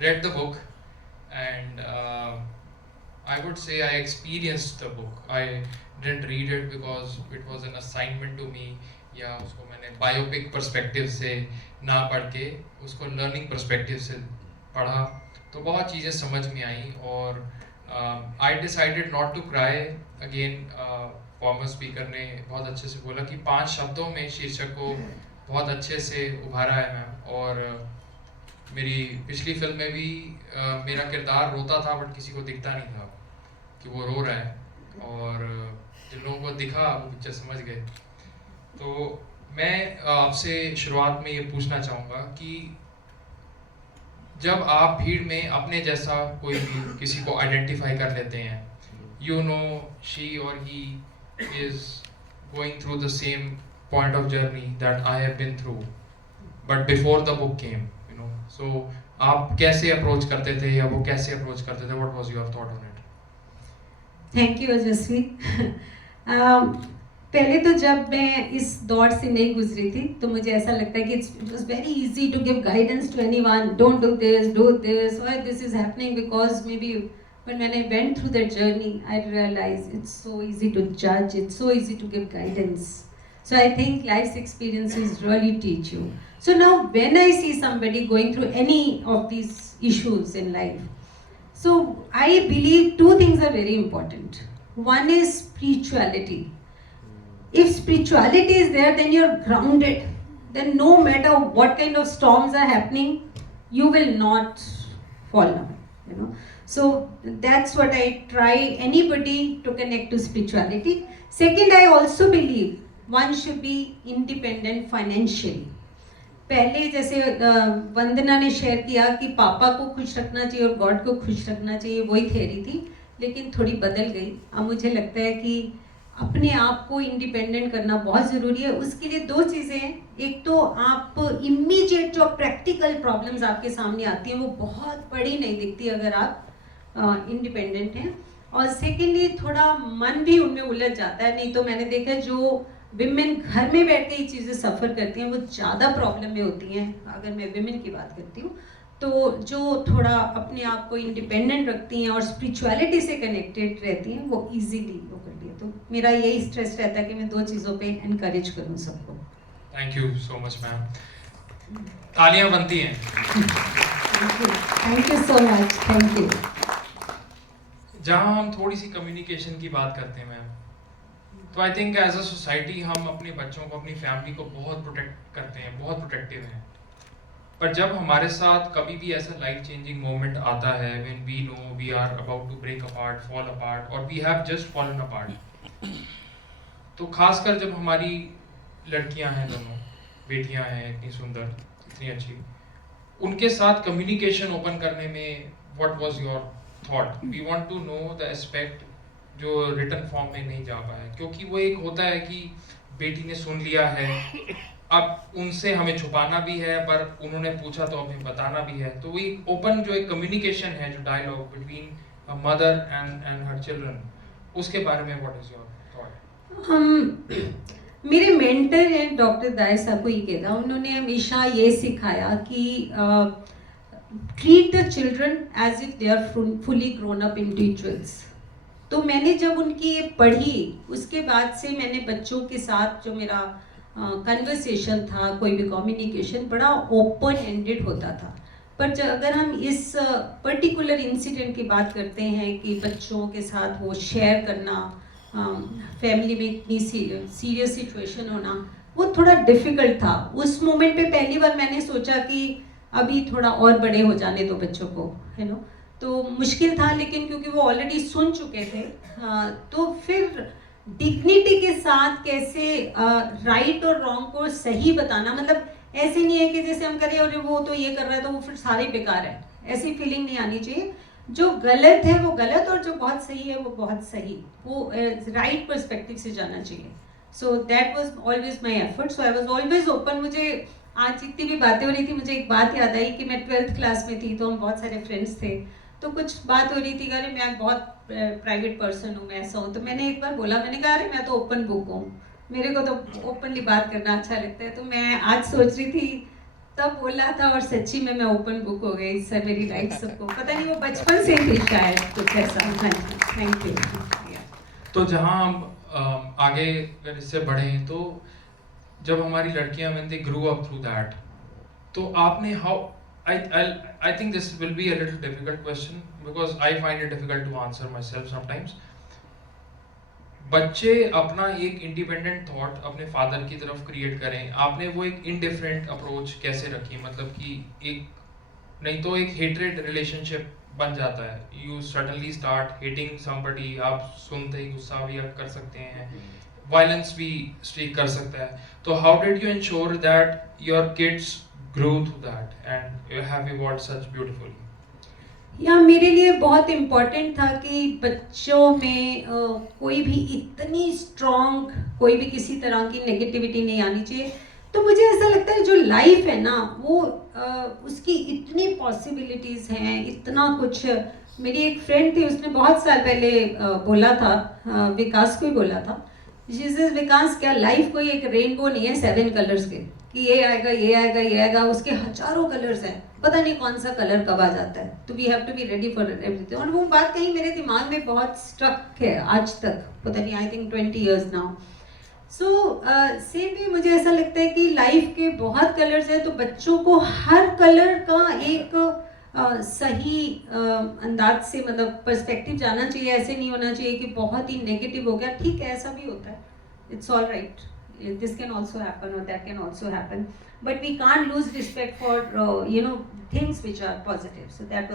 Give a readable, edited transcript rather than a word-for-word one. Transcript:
read the book, and I would say I experienced the book. I didn't read it because it was an assignment to me, या उसको मैंने biopic perspective से ना पढ़ के उसको लर्निंग पर्सपेक्टिव से पढ़ा, तो बहुत चीज़ें समझ में आई। और I decided not to cry again. Former speaker ने बहुत अच्छे से बोला कि 5 शब्दों में शीर्षक को बहुत अच्छे से उभारा है मैम। और मेरी पिछली फिल्म में भी मेरा किरदार रोता था, बट किसी को दिखता नहीं था कि वो रो रहा है, और जिन लोगों को दिखा वो पिक्चर समझ गए। तो मैं आपसे शुरुआत में ये पूछना चाहूँगा कि जब आप भीड़ में अपने जैसा कोई भी किसी को आइडेंटिफाई कर लेते हैं, यू नो शी और he is going through the same point of journey that I have been through, but before the book came, you know, so आप कैसे अप्रोच करते थे या वो कैसे अप्रोच करते थे? What was your thought on it? Thank you ओजस्वी। पहले तो जब मैं इस दौर से नहीं गुजरी थी तो मुझे ऐसा लगता है कि it was very easy to give guidance to anyone, don't do this और this is happening because maybe when I went through that journey, I realized it's so easy to judge, it's so easy to give guidance. So I think life's experiences really teach you. So now when I see somebody going through any of these issues in life, so I believe two things are very important. One is spirituality. If spirituality is there, then you're grounded. Then no matter what kind of storms are happening, you will not fall down. You know. So that's what I try anybody to connect to spirituality. Second, I also believe one should be independent financially. पहले जैसे वंदना ने share किया कि पापा को खुश रखना चाहिए और गॉड को खुश रखना चाहिए, वही थ्योरी थी, लेकिन थोड़ी बदल गई। अब मुझे लगता है कि अपने आप को इंडिपेंडेंट करना बहुत ज़रूरी है। उसके लिए दो चीज़ें हैं। एक तो आप इमीडिएट जो प्रैक्टिकल प्रॉब्लम्स आपके सामने आती हैं वो बहुत बड़ी नहीं दिखती अगर आप इंडिपेंडेंट हैं, और सेकेंडली थोड़ा मन भी उनमें उलझ जाता है। नहीं तो मैंने देखा जो विमेन घर में बैठ के ये चीज़ें सफ़र करती हैं वो ज़्यादा प्रॉब्लम में होती हैं, अगर मैं विमेन की बात करती हूँ। तो जो थोड़ा अपने आप को इंडिपेंडेंट रखती हैं और स्पिरिचुअलिटी से कनेक्टेड रहती हैं वो इजीली वो करती है। तो मेरा यही स्ट्रेस रहता है कि मैं दो चीज़ों पे एनकरेज करूँ सबको। Thank you so much ma'am, तालियां बनती हैं। Thank you so much, thank you. जहाँ हम थोड़ी सी कम्युनिकेशन की बात करते हैं मैम, तो I think as a society हम अपने बच्चों को, अपनी फैमिली को बहुत प्रोटेक्ट करते हैं, बहुत प्रोटेक्टिव हैं। पर जब हमारे साथ कभी भी ऐसा लाइफ चेंजिंग मोमेंट आता है when we know we are about to break apart, fall apart, और we have just fallen apart, तो खासकर जब हमारी लड़कियां हैं, दोनों बेटियां हैं इतनी सुंदर, इतनी अच्छी, उनके साथ कम्युनिकेशन ओपन करने में what was your thought? We want to know the aspect जो रिटन फॉर्म में नहीं जा पाया, क्योंकि वो एक होता है कि बेटी ने सुन लिया है, अब उनसे हमें छुपाना भी है, पर उन्होंने पूछा तो हमें बताना भी है। तो वही ओपन जो एक कम्युनिकेशन है, जो dialogue between a mother and her children, उसके बारे में व्हाट इज योर थॉट? मेरे मेंटर हैं डॉक्टर दाय साहब को ये कहता, उन्होंने हमेशा ये सिखाया कि treat the children as if they are fully grown up individuals. तो मैंने जब उनकी ये पढ़ी उसके बाद से मैंने बच्चों के साथ जो मेरा कन्वर्सेशन था, कोई भी कम्युनिकेशन बड़ा ओपन एंडेड होता था। पर जब अगर हम इस पर्टिकुलर इंसिडेंट की बात करते हैं कि बच्चों के साथ वो शेयर करना, फैमिली में इतनी सीरियस सिचुएशन होना, वो थोड़ा डिफ़िकल्ट था उस मोमेंट पे। पहली बार मैंने सोचा कि अभी थोड़ा और बड़े हो जाने दो बच्चों को, है नो। तो मुश्किल था, लेकिन क्योंकि वो ऑलरेडी सुन चुके थे, तो फिर डिग्निटी के साथ कैसे राइट और रॉन्ग को सही बताना, मतलब ऐसे नहीं है कि जैसे हम करें और वो तो ये कर रहा है तो वो फिर सारे बेकार है, ऐसी फीलिंग नहीं आनी चाहिए। जो गलत है वो गलत और जो बहुत सही है वो बहुत सही, वो राइट पर्सपेक्टिव से जाना चाहिए। So that was always my effort, so I was always open. मुझे आज जितनी भी बातें हो रही थी मुझे एक बात याद आई कि मैं 12th क्लास में थी, तो हम बहुत सारे फ्रेंड्स थे, तो कुछ बात हो रही थी, अरे मैं बहुत प्राइवेट पर्सन हूँ, मैं ऐसा हूँ। तो मैंने एक बार बोला, मैंने कहा अरे मैं तो ओपन बुक हूँ, मेरे को तो ओपनली बात करना अच्छा लगता है। तो मैं आज सोच रही थी तब बोला था और सच्ची में मैं ओपन बुक हो गई सर, मेरी लाइफ सबको पता नहीं वो बचपन से थी शायद कुछ ऐसा। हाँ जी, थैंक यू। तो जहाँ हम आगे अगर इससे बढ़ें तो जब हमारी लड़कियां when they grew up through that, तो आपने how I think this will be a little difficult question because I find it difficult to answer myself sometimes. बच्चे अपना एक इंडिपेंडेंट थॉट अपने फादर की तरफ क्रिएट करें, आपने वो एक इनडिफरेंट अप्रोच कैसे रखी? मतलब कि एक नहीं तो एक हेट्रेड रिलेशनशिप बन जाता है, you suddenly start hating somebody, आप सुनते ही गुस्सा भी कर सकते हैं, वायलेंस भी स्ट्रीक कर सकता है। तो how did you ensure that your kids grow through that and you have evolved such beautifully? या मेरे लिए बहुत इम्पोर्टेंट था कि बच्चों में कोई भी इतनी स्ट्रॉन्ग कोई भी किसी तरह की नेगेटिविटी नहीं आनी चाहिए। तो मुझे ऐसा लगता है जो लाइफ है ना वो उसकी इतनी पॉसिबिलिटीज़ हैं, इतना कुछ। मेरी एक फ्रेंड थी, उसने बहुत साल पहले बोला था, विकास को ही बोला था, विकास क्या लाइफ कोई एक रेनबो नहीं है 7 कलर्स के कि ये आएगा ये आएगा ये आएगा, उसके हजारों कलर्स हैं, पता नहीं कौन सा कलर कब आ जाता है। तो we have to be ready for everything. और वो बात कहीं मेरे दिमाग में बहुत स्ट्रक है आज तक, पता नहीं I think 20 years now. So same भी मुझे ऐसा लगता है कि लाइफ के बहुत कलर्स हैं, तो बच्चों को हर कलर का एक सही अंदाज से मतलब पर्सपेक्टिव जाना चाहिए। ऐसे नहीं होना चाहिए कि बहुत ही नेगेटिव हो गया, ठीक है ऐसा भी होता है, it's all right, this can also happen or that can also happen, but we can't lose respect for things which are positive. So that was